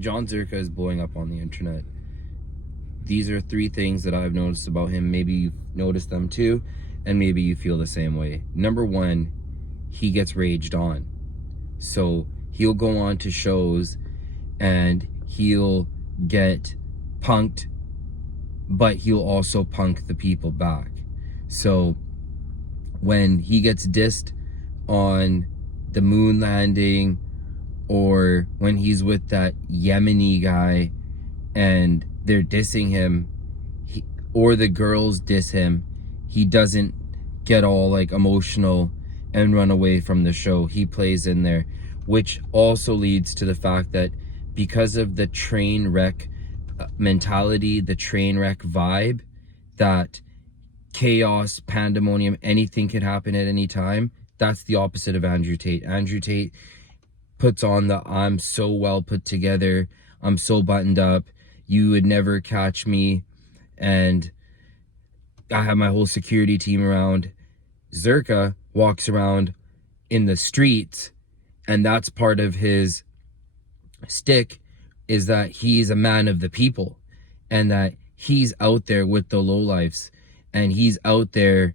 Jon Zherka is blowing up on the internet. These are 3 things that I've noticed about him. Maybe you've noticed them too, and maybe you feel the same way. Number 1, he gets raged on. So he'll go on to shows and he'll get punked, but he'll also punk the people back. So when he gets dissed on the moon landing, or when he's with that Yemeni guy and they're dissing him, or the girls diss him, he doesn't get all like emotional and run away from the show. He plays in there, which also leads to the fact that because of the train wreck mentality, the train wreck vibe, that chaos, pandemonium, anything could happen at any time. That's the opposite of Andrew Tate. Andrew Tate puts on the I'm so well put together, I'm so buttoned up, you would never catch me, and I have my whole security team around. Zherka walks around in the streets, and that's part of his stick, is that he's a man of the people, and that he's out there with the lowlifes, and he's out there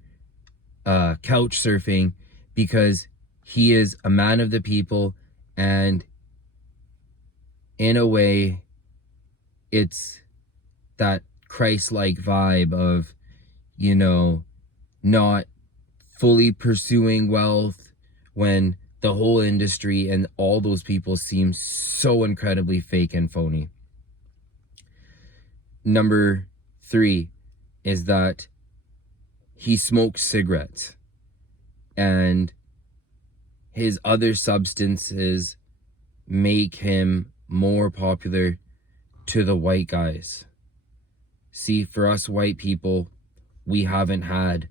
couch surfing because he is a man of the people. And in a way, it's that Christ-like vibe of, you know, not fully pursuing wealth when the whole industry and all those people seem so incredibly fake and phony. Number 3 is that he smokes cigarettes, and his other substances make him more popular to the white guys. See, for us white people, we haven't had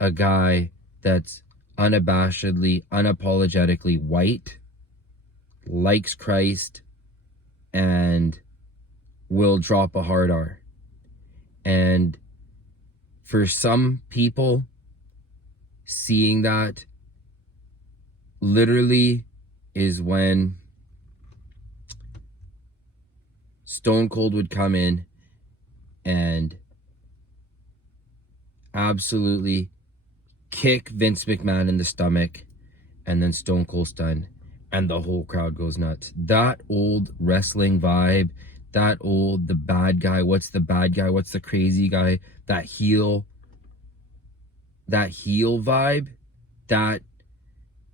a guy that's unabashedly, unapologetically white, likes Christ, and will drop a hard R. And for some people, seeing that literally is when Stone Cold would come in and absolutely kick Vince McMahon in the stomach, and then Stone Cold's done, and the whole crowd goes nuts. That old wrestling vibe, that old, the bad guy, what's the bad guy, what's the crazy guy, that heel vibe, that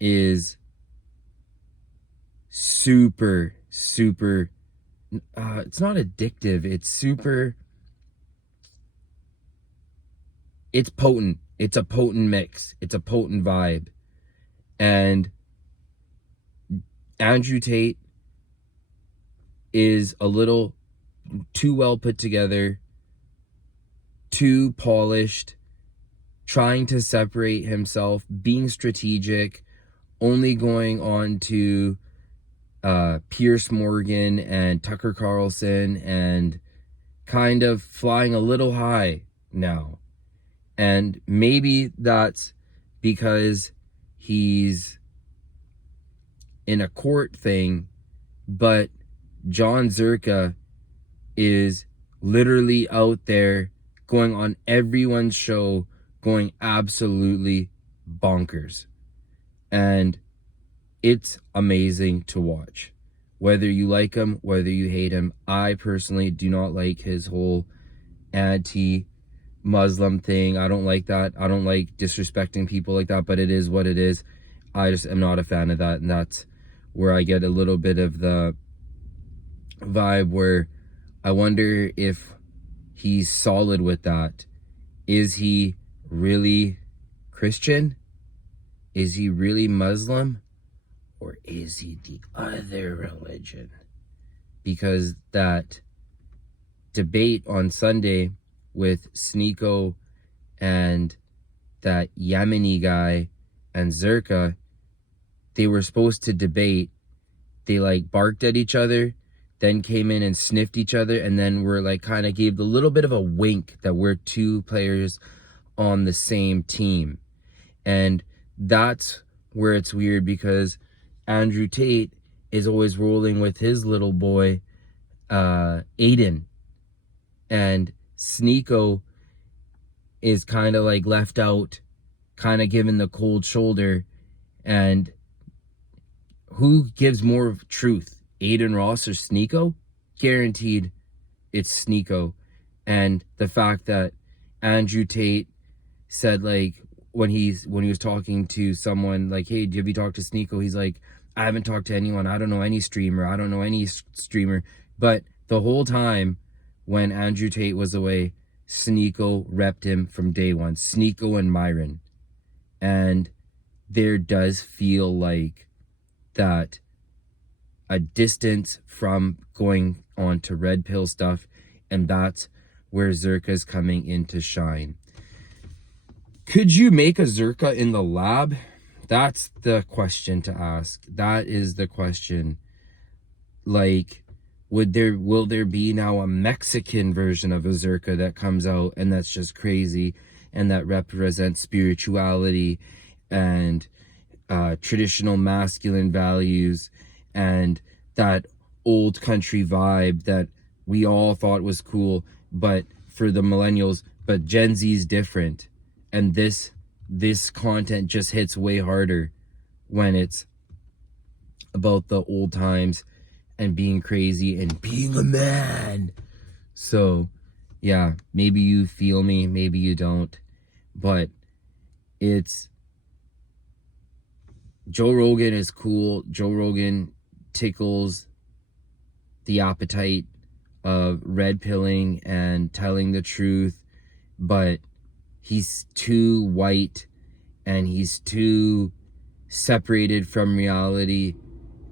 is super it's not addictive, it's potent. It's a potent mix, it's a potent vibe. And Andrew Tate is a little too well put together, too polished, trying to separate himself, being strategic, only going on to Pierce Morgan and Tucker Carlson, and kind of flying a little high now. And maybe that's because he's in a court thing, but Jon Zherka is literally out there going on everyone's show, going absolutely bonkers. And it's amazing to watch. Whether you like him, whether you hate him. I personally do not like his whole anti-Muslim thing. I don't like that. I don't like disrespecting people like that, but it is what it is. I just am not a fan of that, and that's where I get a little bit of the vibe where I wonder if he's solid with that. Is he really Christian? Is he really Muslim? Or is he the other religion? Because that debate on Sunday with Sneeko and that Yemeni guy and Zherka, they were supposed to debate. They like barked at each other, then came in and sniffed each other, and then were like kind of gave a little bit of a wink that we're 2 players on the same team. And that's where it's weird, because Andrew Tate is always rolling with his little boy, Aiden. And Sneeko is kind of like left out, kind of given the cold shoulder. And who gives more of truth, Aiden Ross or Sneeko? Guaranteed it's Sneeko. And the fact that Andrew Tate said, like, when he was talking to someone, like, hey, have you talked to Sneeko? He's like, I haven't talked to anyone. I don't know any streamer. I don't know any streamer. But the whole time when Andrew Tate was away, Sneeko repped him from day one. Sneeko and Myron. And there does feel like that a distance from going on to red pill stuff, and that's where Zherka's coming in to shine. Could you make a Zherka in the lab? That's the question to ask. That is the question. Like, will there be now a Mexican version of a Zherka that comes out and that's just crazy and that represents spirituality and traditional masculine values and that old country vibe that we all thought was cool, but for the millennials, but Gen Z's different. And this content just hits way harder when it's about the old times and being crazy and being a man. So yeah, maybe you feel me, maybe you don't, but it's Joe Rogan is cool. Joe Rogan tickles the appetite of red pilling and telling the truth, but he's too white and he's too separated from reality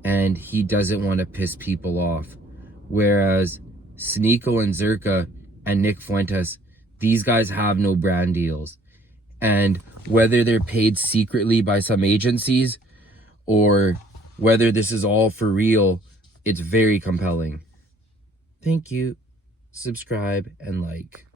and he doesn't want to piss people off. Whereas Sneeko and Zherka and Nick Fuentes, these guys have no brand deals. And whether they're paid secretly by some agencies or whether this is all for real, it's very compelling. Thank you. Subscribe and like.